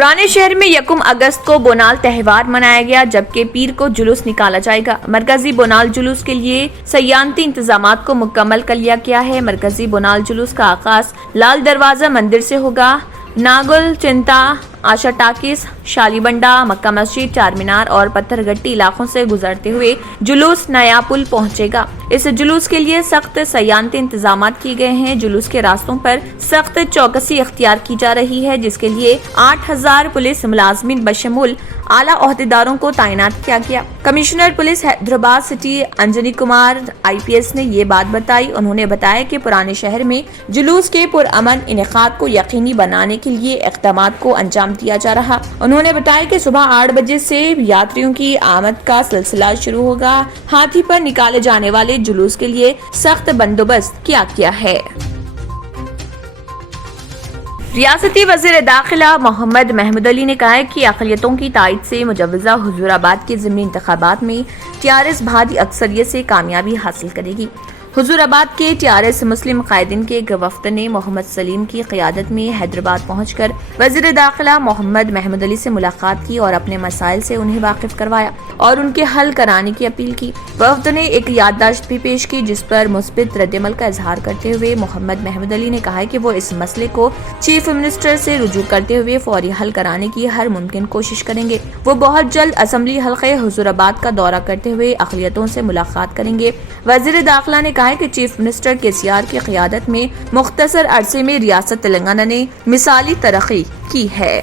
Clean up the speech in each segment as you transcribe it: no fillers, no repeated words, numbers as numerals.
पुराने शहर में 1 अगस्त को बोनाल त्यौहार मनाया गया, जबकि पीर को जुलूस निकाला जाएगा। मरकजी बोनाल जुलूस के लिए सयानती इंतजामात को मुकम्मल कर लिया गया है। मरकजी बोनाल जुलूस का आगाज लाल दरवाजा मंदिर से होगा। नागुल, चिंता, आशा टाकिस, शालीबंडा, मक्का मस्जिद, चार मीनार और पत्थरगट्टी इलाकों से गुजरते हुए जुलूस नया पुल पहुंचेगा। इस जुलूस के लिए सख्त सयानती इंतजामात किए गए हैं। जुलूस के रास्तों पर सख्त चौकसी इख्तियार की जा रही है, जिसके लिए 8000 पुलिस मुलाजमीन बशमूल आला ओहदेदारों को तैनात किया गया। Commissioner police Hyderabad city Anjani Kumar IPS ने ये बात बताई। उन्होंने बताया कि पुराने शहर में जुलूस के पुरअमन इनेकाद को यकीनी बनाने के लिए इक़दामात को अंजाम दिया जा रहा। उन्होंने बताया कि सुबह 8 बजे से यात्रियों की आमद का सिलसिला शुरू होगा। हाथी पर निकाले जाने वाले जुलूस के लिए सख्त बंदोबस्त किया गया है। रियासती वज़ीर दाखिला मोहम्मद महमूद अली ने कहा है कि अक़लियतों की तायद से मुजव्वज़ा हुज़ूराबाद के ज़िमनी इंतख़ाबात में TRS भारी अक्सरियत से कामयाबी हासिल करेगी। हुज़ूराबाद के TRS मुस्लिम कायदीन के एक वफ़द ने मोहम्मद सलीम की क़यादत में हैदराबाद पहुंचकर वज़ीर दाखिला मोहम्मद महमूद अली से मुलाकात की और अपने मसाइल से उन्हें वाकिफ करवाया और उनके हल कराने की अपील की। वफ़द ने एक याददाश्त भी पेश की, जिस पर मुस्बित रद्दअमल का इजहार करते हुए मोहम्मद महमूद अली ने कहा कि वो इस मसले को चीफ मिनिस्टर से रुजू करते हुए फौरी हल कराने की हर मुमकिन कोशिश करेंगे। वो बहुत जल्द असम्बली हल्के हुज़ूराबाद का दौरा करते हुए अक़लियतों से मुलाकात करेंगे। वज़ीर दाखिला ने कहा है कि चीफ मिनिस्टर KCR की क़यादत में मुख्तसर अरसे में रियासत तेलंगाना ने मिसाली तरक्की की है।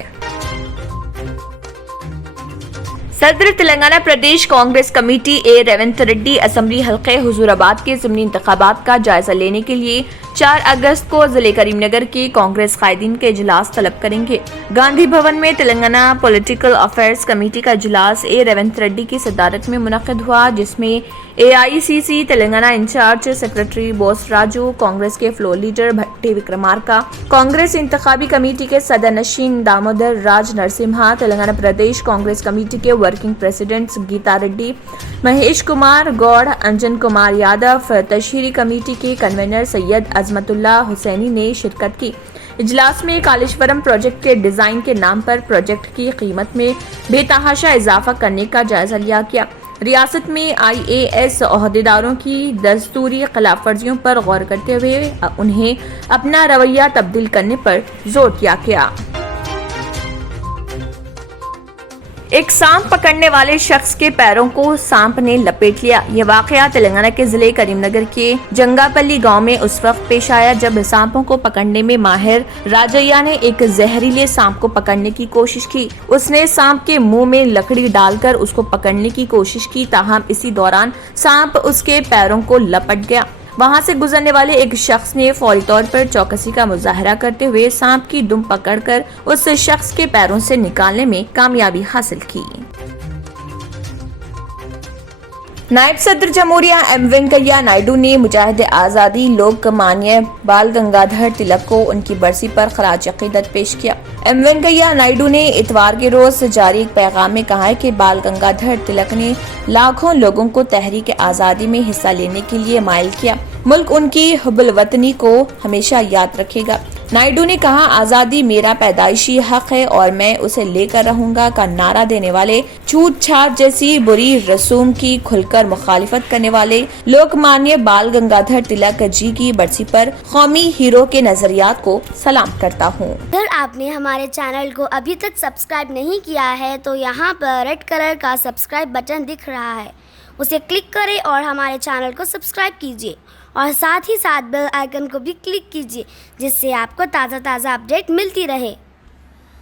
सदर Telangana Pradesh Congress committee A Revanth Reddy assembly हल्के हुज़ूराबाद के ज़िमनी इंतख़ाबात का जायजा लेने के लिए 4 अगस्त को जिले करीमनगर के कांग्रेस कायदीन के इजलास तलब करेंगे। गांधी भवन में तेलंगाना पॉलिटिकल अफेयर्स कमेटी का इजलास A रेवंत रेड्डी की सदारत में मुनक़िद हुआ, जिसमें AICC Telangana incharge secretary Bose Raju, Congress के फ्लोर लीडर भट्टी विक्रमार्का, कांग्रेस इंतखाबी कमेटी के सदर नशीन दामोदर राज नरसिम्हा, तेलंगाना प्रदेश कांग्रेस कमेटी के वर्किंग प्रेसिडेंट्स गीता रेड्डी, महेश कुमार गौड़, अंजन कुमार यादव, तशहीरी कमेटी के कन्वीनर सैयद अजमतुल्लाह हुसैनी ने शिरकत की। इजलास में कालेश्वरम प्रोजेक्ट के डिजाइन के नाम पर प्रोजेक्ट की कीमत में बेतहाशा इजाफा करने का जायजा लिया गया। रियासत में IAS ओहदेदारों की दस्तूरी खिलाफ वर्जियों पर गौर करते हुए उन्हें अपना रवैया तब्दील करने पर जोर दिया गया। एक सांप पकड़ने वाले शख्स के पैरों को सांप ने लपेट लिया। यह वाकया तेलंगाना के जिले करीमनगर के जंगापल्ली गांव में उस वक्त पेश आया जब सांपों को पकड़ने में माहिर राजैया ने एक जहरीले सांप को पकड़ने की कोशिश की। उसने सांप के मुंह में लकड़ी डालकर उसको पकड़ने की कोशिश की, ताहम इसी दौरान सांप उसके पैरों को लपट गया। वहां से गुजरने वाले एक शख्स ने फौरी तौर पर चौकसी का मुजाहरा करते हुए सांप की दुम पकड़कर उस शख्स के पैरों से निकालने में कामयाबी हासिल की। नायब सदर जमहूरिया M वेंकैया नायडू ने मुजाहिद आज़ादी लोकमान्य बाल गंगाधर तिलक को उनकी बरसी पर खराज अकीदत पेश किया। M वेंकैया नायडू ने इतवार के रोज जारी एक पैगाम में कहा है कि बाल गंगाधर तिलक ने लाखों लोगों को तहरीक आज़ादी में हिस्सा लेने के लिए माइल किया। मुल्क उनकी हुब्बुल वतनी को हमेशा याद रखेगा। नायडू ने कहा, आज़ादी मेरा पैदाइशी हक है और मैं उसे लेकर रहूंगा का नारा देने वाले, छूट छाट जैसी बुरी रसूम की खुलकर मुखालिफत करने वाले लोकमान्य बाल गंगाधर तिलक जी की बरसी पर कौमी हीरो के नजरियात को सलाम करता हूँ। अगर आपने हमारे चैनल को अभी तक सब्सक्राइब नहीं किया है तो यहाँ पर रेड कलर का सब्सक्राइब बटन दिख रहा है, उसे क्लिक करें और हमारे चैनल को सब्सक्राइब कीजिए और साथ ही साथ बेल आइकन को भी क्लिक कीजिए, जिससे आपको ताज़ा अपडेट मिलती रहे।